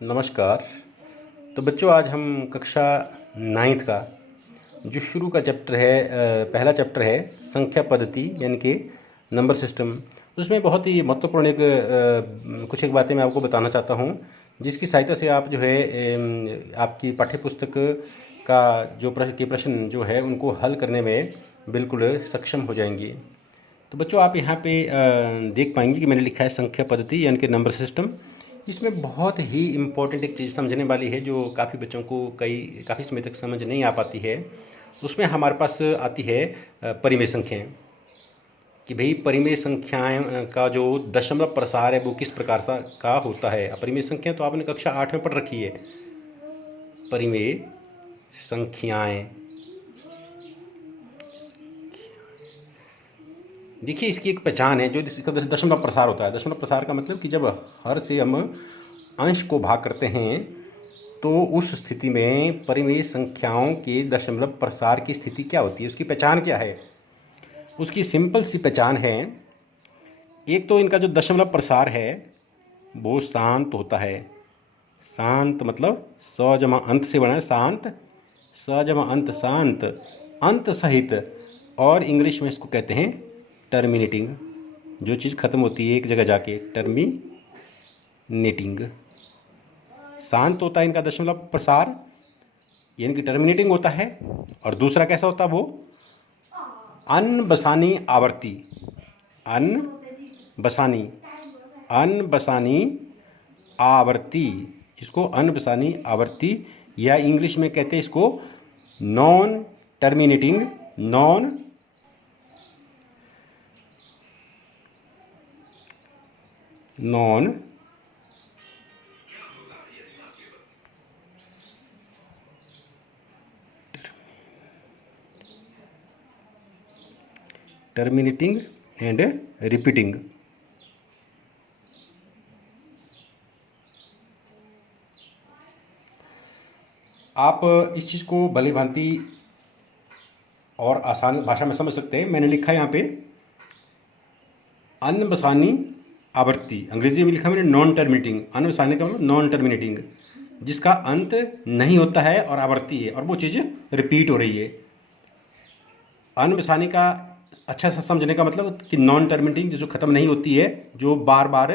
नमस्कार। तो बच्चों, आज हम कक्षा 9th का जो शुरू का चैप्टर है, पहला चैप्टर है संख्या पद्धति यानी कि नंबर सिस्टम। उसमें बहुत ही महत्वपूर्ण कुछ एक बातें मैं आपको बताना चाहता हूँ, जिसकी सहायता से आप जो है आपकी पाठ्य पुस्तक का जो प्रश्न जो है उनको हल करने में बिल्कुल सक्षम हो जाएंगे। तो बच्चों, आप यहाँ पे देख पाएंगे कि मैंने लिखा है संख्या पद्धति यानी कि नंबर सिस्टम। इसमें बहुत ही इम्पोर्टेंट एक चीज़ समझने वाली है जो काफ़ी बच्चों को काफ़ी समय तक समझ नहीं आ पाती है। उसमें हमारे पास आती है परिमेय संख्याएँ, कि भाई परिमेय संख्याएँ का जो दशमलव प्रसार है वो किस प्रकार का होता है। परिमेय संख्या तो आपने कक्षा 8 में पढ़ रखी है। परिमेय संख्याएँ, देखिए इसकी एक पहचान है जो इसका दशमलव प्रसार होता है। दशमलव प्रसार का मतलब कि जब हर से हम अंश को भाग करते हैं तो उस स्थिति में परिमेय संख्याओं के दशमलव प्रसार की स्थिति क्या होती है, उसकी पहचान क्या है। उसकी सिंपल सी पहचान है, एक तो इनका जो दशमलव प्रसार है वो शांत होता है। शांत मतलब स जमा अंत से बना है, शांत, स जमा अंत, शांत, अंत सहित। और इंग्लिश में इसको कहते हैं टर्मिनेटिंग, जो चीज़ ख़त्म होती है एक जगह जाके, टर्मिनेटिंग। शांत होता है इनका दशमलव प्रसार यानी कि टर्मिनेटिंग होता है। और दूसरा कैसा होता है वो, अनबसानी आवर्ती, अनबसानी, अनबसानी आवर्ती, इसको अनबसानी आवर्ती या इंग्लिश में कहते हैं इसको non terminating, non terminating and repeating. आप इस चीज़ को भली भांति और आसान भाषा में समझ सकते हैं। मैंने लिखा है यहाँ पे अनबसानी आवर्ती, अंग्रेजी में लिखा मैंने नॉन टर्मिनेटिंग। अनबसानी का मतलब नॉन टर्मिनेटिंग, जिसका अंत नहीं होता है और आवर्ती है और वो चीज़ रिपीट हो रही है। अनबसानी का अच्छा सा समझने का मतलब कि नॉन टर्मिनेटिंग, जो ख़त्म नहीं होती है, जो बार बार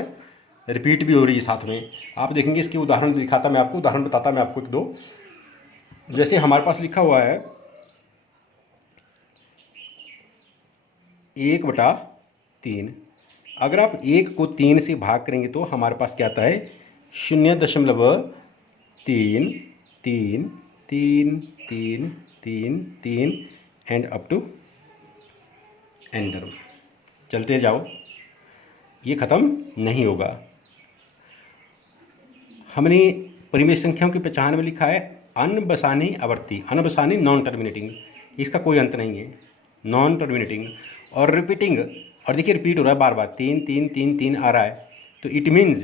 रिपीट भी हो रही है साथ में। आप देखेंगे इसके उदाहरण दिखाता मैं आपको, उदाहरण बताता मैं आपको एक दो। जैसे हमारे पास लिखा हुआ है 1/3। अगर आप 1 को 3 से भाग करेंगे तो हमारे पास क्या आता है, 0.3333333 एंड अप टू एंडर। चलते जाओ, ये ख़त्म नहीं होगा। हमने परिमेय संख्याओं की पहचान में लिखा है अनबसानी आवर्ती, अनबसानी नॉन टर्मिनेटिंग, इसका कोई अंत नहीं है, नॉन टर्मिनेटिंग। और रिपीटिंग, और देखिए रिपीट हो रहा है बार बार, 3 3 3 3 आ रहा है, तो इट मीन्स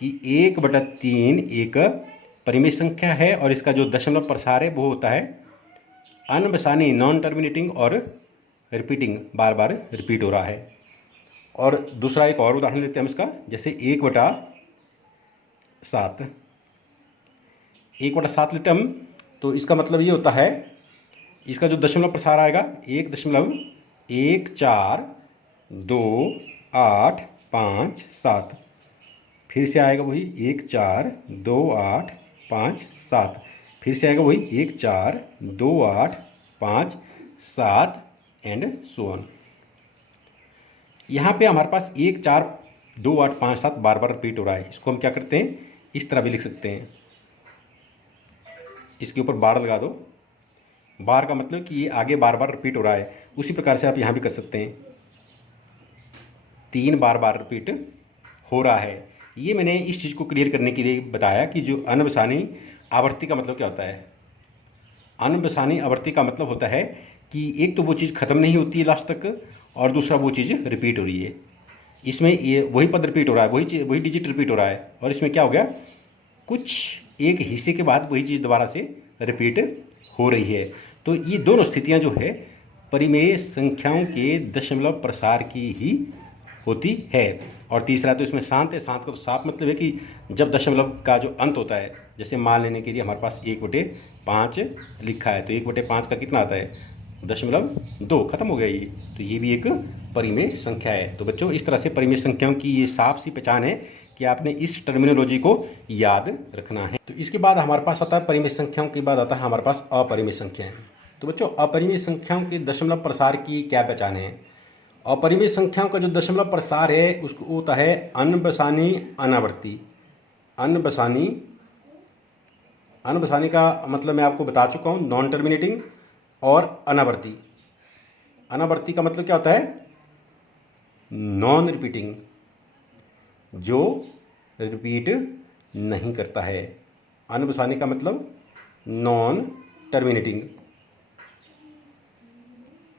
कि 1/3 एक परिमेय संख्या है और इसका जो दशमलव प्रसार है वो होता है अनबसानी, नॉन टर्मिनेटिंग और रिपीटिंग, बार बार रिपीट हो रहा है। और दूसरा एक और उदाहरण लेते हैं हम इसका, जैसे 1/7, 1/7 लेते हम, तो इसका मतलब ये होता है, इसका जो दशमलव प्रसार आएगा 1.142857, फिर से आएगा वही 1428557, फिर से आएगा वही 1428557 एंड सो ऑन। यहाँ पे हमारे पास 1428557 बार बार रिपीट हो रहा है। इसको हम क्या करते हैं, इस तरह भी लिख सकते हैं, इसके ऊपर बार लगा दो। बार का मतलब कि ये आगे बार बार रिपीट हो रहा है। उसी प्रकार से आप यहाँ भी कर सकते हैं, 3 बार बार रिपीट हो रहा है। ये मैंने इस चीज़ को क्लियर करने के लिए बताया कि जो अनबसानी आवर्ती का मतलब क्या होता है। अनबसानी आवर्ती का मतलब होता है कि एक तो वो चीज़ ख़त्म नहीं होती है लास्ट तक, और दूसरा वो चीज़ रिपीट हो रही है। इसमें ये वही पद रिपीट हो रहा है, वही डिजिट रिपीट हो रहा है, और इसमें क्या हो गया, कुछ एक हिस्से के बाद वही चीज़ दोबारा से रिपीट हो रही है। तो ये दोनों स्थितियां जो है परिमेय संख्याओं के दशमलव प्रसार की ही होती है। और तीसरा तो इसमें शांत है। शांत का तो साफ मतलब है कि जब दशमलव का जो अंत होता है, जैसे मान लेने के लिए हमारे पास 1/5 लिखा है, तो 1/5 का कितना आता है? 0.2। खत्म हो गया ये। तो ये भी एक परिमेय संख्या है। तो बच्चों इस तरह से परिमेय संख्याओं की ये साफ सी पहचान है कि आपने इस टर्मिनोलॉजी को याद रखना है। तो इसके बाद हमारे पास आता है परिमेय संख्याओं के बाद आता है हमारे पास अपरिमेय संख्याएं। तो बच्चों अपरिमेय संख्याओं के दशमलव प्रसार की क्या पहचान है? अपरिमेय संख्याओं का जो दशमलव प्रसार है उसको होता है अनबसानी अनावर्ती। अनबसानी, अनबसानी का मतलब मैं आपको बता चुका हूँ, नॉन टर्मिनेटिंग और अनावर्ती। अनावर्ती का मतलब क्या होता है? नॉन रिपीटिंग, जो रिपीट नहीं करता है। अनबसानी का मतलब नॉन टर्मिनेटिंग,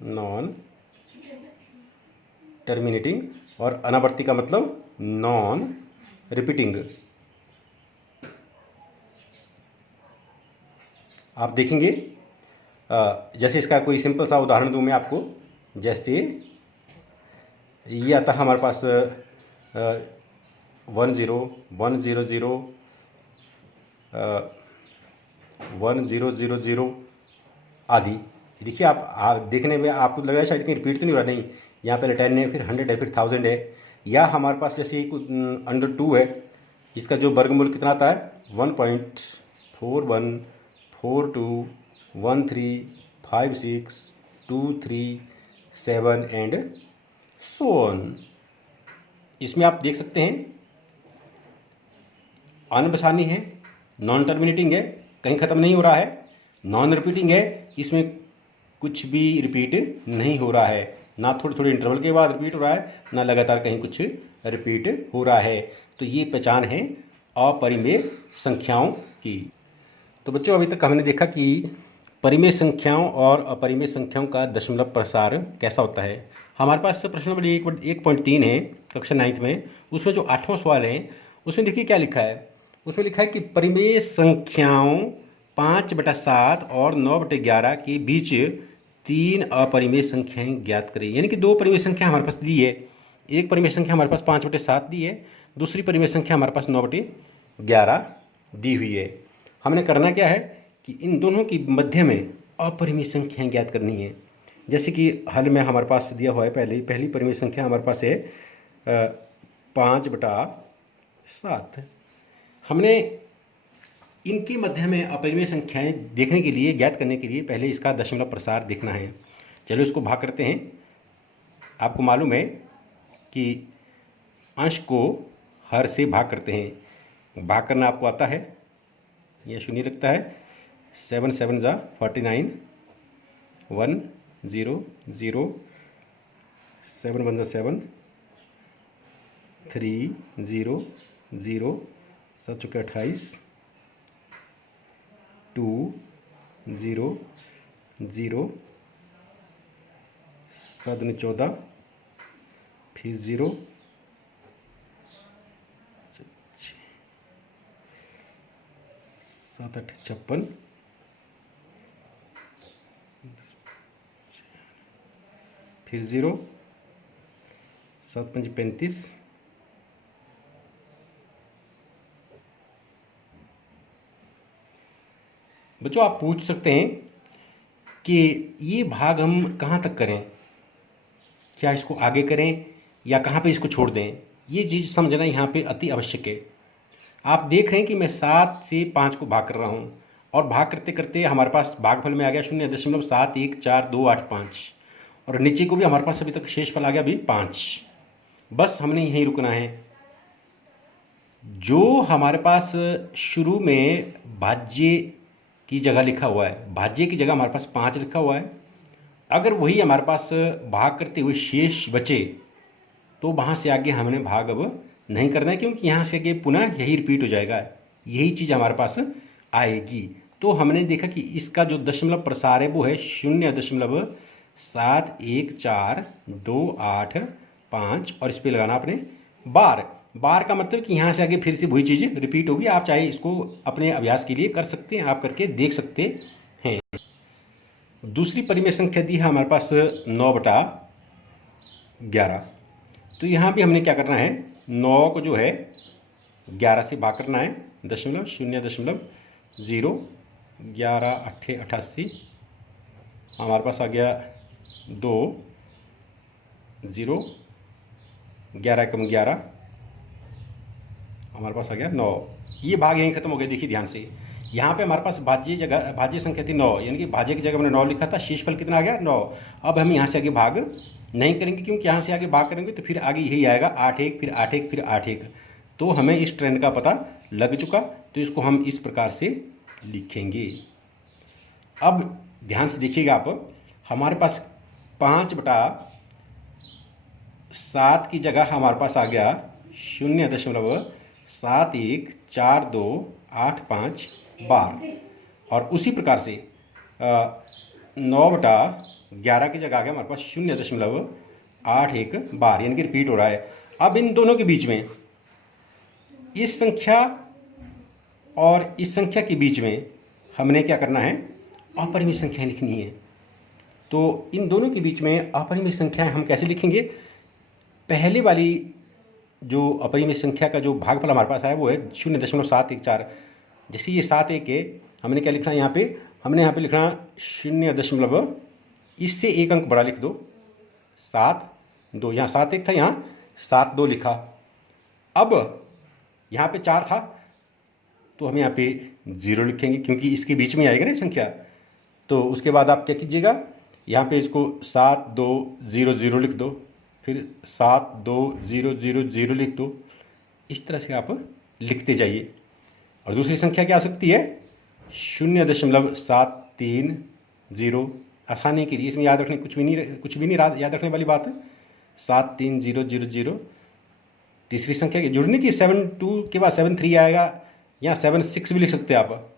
नॉन टर्मिनेटिंग, और अनावर्ती का मतलब नॉन रिपीटिंग। आप देखेंगे जैसे इसका कोई सिंपल सा उदाहरण दूं मैं आपको। जैसे ये आता है हमारे पास 10 1000 आदि। देखिए आप देखने में आपको लग रहा है शायद कहीं रिपीट तो नहीं हो रहा, नहीं। यहाँ पहले 10 है, फिर 100 है, फिर 1000 है। या हमारे पास जैसे √2 है, इसका जो वर्गमूल कितना आता है? 1.4142135623 एंड सो ऑन। इसमें आप देख सकते हैं अनबसानी है, नॉन टर्मिनेटिंग है, कहीं ख़त्म नहीं हो रहा है, नॉन रिपीटिंग है, इसमें कुछ भी रिपीट नहीं हो रहा है, ना थोड़े थोड़े इंटरवल के बाद रिपीट हो रहा है, ना लगातार कहीं कुछ रिपीट हो रहा है। तो ये पहचान है अपरिमेय संख्याओं की। तो बच्चों अभी तक हमने देखा कि परिमेय संख्याओं और अपरिमेय संख्याओं का दशमलव प्रसार कैसा होता है। हमारे पास प्रश्न नंबर 1.3 है कक्षा 9th में। उसमें जो 8वां सवाल है उसमें देखिए क्या लिखा है। उसमें लिखा है कि परिमेय संख्याओं 5/7 और 9/11 के बीच 3 अपरिमेय संख्याएं ज्ञात करें। यानी कि 2 परिमेय संख्या हमारे पास दी है। एक परिमेय संख्या हमारे पास 5/7 दी है, दूसरी परिमेय संख्या हमारे पास 9/11 दी हुई है। हमने करना क्या है कि इन दोनों की मध्य में अपरिमेय संख्याएं ज्ञात करनी है। जैसे कि हल में हमारे पास दिया हुआ है, पहली परिमेय संख्या हमारे पास है 5/7। हमने इनके मध्य में अपरिमेय संख्याएं देखने के लिए, ज्ञात करने के लिए पहले इसका दशमलव प्रसार देखना है। चलो इसको भाग करते हैं। आपको मालूम है कि अंश को हर से भाग करते हैं। भाग करना आपको आता है, यह शून्य लगता है। 7 7 × 49, 1 0 0, 7 1 7, 3 0 0, 7 चौके 28, 2 0 0, 7 दूनी 14, फिर 0, 7 8 56, फिर 0, 7 5 35, बच्चों आप पूछ सकते हैं कि ये भाग हम कहाँ तक करें, क्या इसको आगे करें या कहाँ पे इसको छोड़ दें। ये चीज़ समझना यहाँ पे अति आवश्यक है। आप देख रहे हैं कि मैं 7 से 5 को भाग कर रहा हूँ और भाग करते करते हमारे पास भागफल में आ गया 0.71425 और नीचे को भी हमारे पास अभी तक शेष फल आ गया अभी 5। बस हमने यहीं रुकना है। जो हमारे पास शुरू में भाज्य की जगह लिखा हुआ है, भाज्य की जगह हमारे पास 5 लिखा हुआ है, अगर वही हमारे पास भाग करते हुए शेष बचे तो वहाँ से आगे हमने भाग अब नहीं करना है, क्योंकि यहाँ से आगे पुनः यही रिपीट हो जाएगा, यही चीज़ हमारे पास आएगी। तो हमने देखा कि इसका जो दशमलव प्रसार है वो है 0.71428 और इस पर लगाना आपने बार। बार का मतलब कि यहाँ से आगे फिर से वही चीज़ रिपीट होगी। आप चाहे इसको अपने अभ्यास के लिए कर सकते हैं, आप करके देख सकते हैं। दूसरी परिमेय संख्या दी है हमारे पास 9/11। तो यहाँ भी हमने क्या करना है, 9 को जो है 11 से भाग करना है, 0.0 11 8 88, हमारे पास आ गया 2 0 11 कम 11, हमारे पास आ गया 9। ये भाग यहीं खत्म हो गया। देखिए ध्यान से, यहाँ पे हमारे पास भाज्य संख्या थी 9, यानी कि भाज्य की जगह मैंने 9 लिखा था, शेषफल कितना आ गया 9। अब हम यहाँ से आगे भाग नहीं करेंगे, क्योंकि यहाँ से आगे भाग करेंगे तो फिर आगे यही आएगा 8 1 फिर 8 1 फिर 8 1। तो हमें इस ट्रेंड का पता लग चुका, तो इसको हम इस प्रकार से लिखेंगे। अब ध्यान से देखिएगा आप, हमारे पास 5/7 की जगह हमारे पास आ गया 0.714285 बार, और उसी प्रकार से 9/11 की जगह आ गया हमारे पास 0.81 बार, यानी कि रिपीट हो रहा है। अब इन दोनों के बीच में, इस संख्या और इस संख्या के बीच में हमने क्या करना है, अपरिमित संख्याएं लिखनी है। तो इन दोनों के बीच में अपरिमित संख्याएं हम कैसे लिखेंगे? पहले वाली जो अपरिमित संख्या का जो भागफल हमारे पास आया वो है 0.714। जैसे ये 7 है, हमने क्या लिखना है यहाँ पे, हमने यहाँ पे लिखना 0 इससे एक अंक बड़ा लिख दो, 7 2, यहाँ 7 था, यहाँ 7 2 लिखा। अब यहाँ पे 4 था तो हम यहाँ पे 0 लिखेंगे, क्योंकि इसके बीच में आएगा ना संख्या। तो उसके बाद आप क्या कीजिएगा, यहाँ पे इसको 7 2 0 0 लिख दो, फिर 7 2 0 0 0 लिख दो। इस तरह से आप लिखते जाइए। और दूसरी संख्या क्या आ सकती है, 0.730। आसानी के लिए इसमें याद रखने कुछ भी नहीं याद रखने वाली बात है, 73000। तीसरी संख्या की जुड़ने की 72 के बाद 73 आएगा, यहाँ 76 भी लिख सकते हैं आप।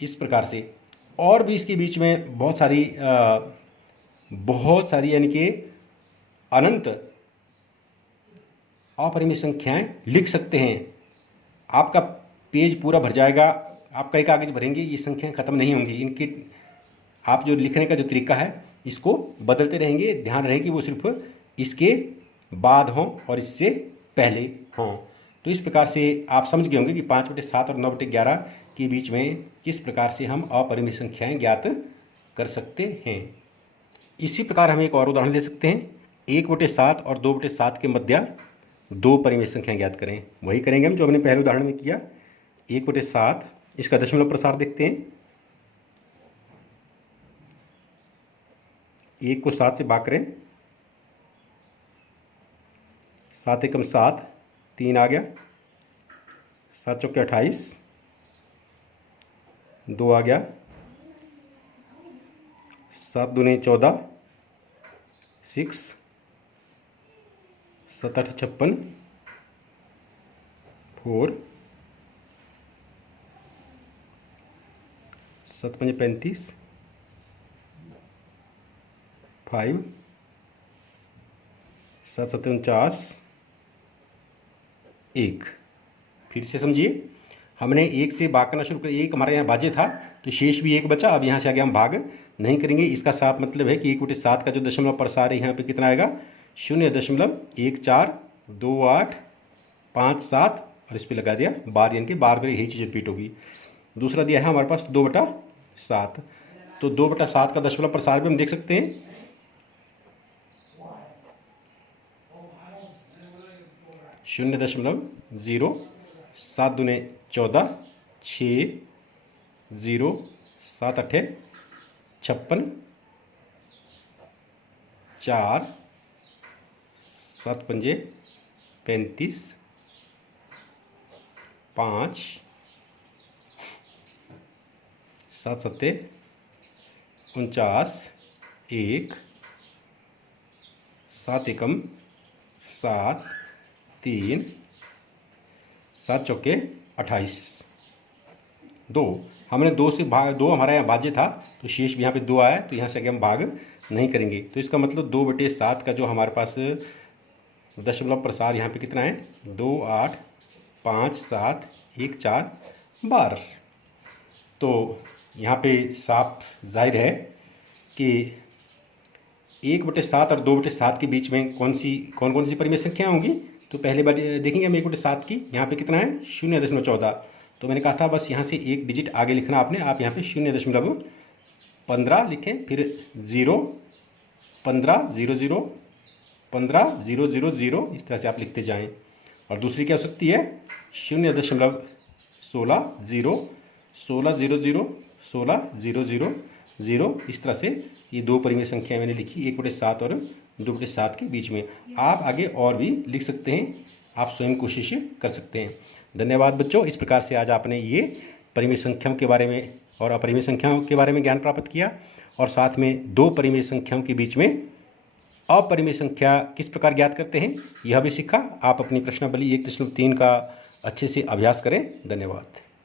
इस प्रकार से और भी इसके बीच में बहुत सारी यानी कि अनंत अपरिमित संख्याएं लिख सकते हैं। आपका पेज पूरा भर जाएगा, आप कई कागज भरेंगे, ये संख्याएं खत्म नहीं होंगी। इनकी आप जो लिखने का जो तरीका है इसको बदलते रहेंगे। ध्यान रहे कि वो सिर्फ इसके बाद हों और इससे पहले हों। तो इस प्रकार से आप समझ गए होंगे कि 5/7 और 9/11 के बीच में किस प्रकार से हम अपरिमित संख्याएं ज्ञात कर सकते हैं। इसी प्रकार हम एक और उदाहरण ले सकते हैं, 1/7 और 2/7 के मध्य 2 परिमित संख्याएं ज्ञात करें। वही करेंगे हम जो हमने पहले उदाहरण में किया। 1/7, इसका दशमलव प्रसार देखते हैं। 1 को 7 से भाग करें, 7 एकम 7, 3 आ गया, 7 चौके 28, 2 आ गया, 7 दूने 14, 6, 7 8 56, 4, 7 5 35, 5, 7 7 49, 1। फिर से समझिए, हमने 1 से भाग करना शुरू कर, 1 हमारे यहाँ भाज्य था तो शेष भी 1 बचा। अब यहाँ से आगे हम भाग नहीं करेंगे। इसका साफ मतलब है कि 1/7 का जो दशमलव प्रसार है यहाँ पे कितना आएगा, 0.142857 और इस पर लगा दिया बार, यानी कि बार बार यही चीज़ रिपीट होगी। दूसरा दिया है हमारे पास 2/7, तो 2/7 का दशमलव प्रसार भी हम देख सकते हैं। 0.0, 7 दूने 14, 6, 0, 7 8 56, 4, 7 5 35, 5, 7 7 49, 1, 7 एकम 7, 3, 7 चौके 28, 2। हमने 2 से भाग, 2 हमारा यहाँ भाज्य था तो शेष भी यहाँ पे 2 आया, तो यहाँ से आगे हम भाग नहीं करेंगे। तो इसका मतलब 2/7 का जो हमारे पास दशमलव प्रसार यहाँ पे कितना है, 2 8 5 7 1 4 12। तो यहाँ पे साफ जाहिर है कि 1/7 और 2/7 के बीच में कौन कौन सी परिमेय संख्या होंगी। तो पहले बार देखेंगे हम 1/7 की, यहाँ पे कितना है 0.14। तो मैंने कहा था बस यहाँ से एक डिजिट आगे लिखना आपने, आप यहाँ पे 0.15 लिखें, फिर 0, 15, 00, 15, 000, इस तरह से आप लिखते जाएं। और दूसरी क्या हो सकती है 0.16, 0, 16, 00, 16, 000, इस तरह से ये दो परिमेय संख्या मैंने लिखी 1/7 और 2/7 के बीच में। आप आगे और भी लिख सकते हैं, आप स्वयं कोशिश कर सकते हैं। धन्यवाद बच्चों। इस प्रकार से आज आपने ये परिमेय संख्याओं के बारे में और अपरिमेय संख्याओं के बारे में ज्ञान प्राप्त किया, और साथ में दो परिमेय संख्याओं के बीच में अपरिमेय संख्या किस प्रकार ज्ञात करते हैं यह भी सीखा। आप अपनी प्रश्नावली 1.3 का अच्छे से अभ्यास करें। धन्यवाद।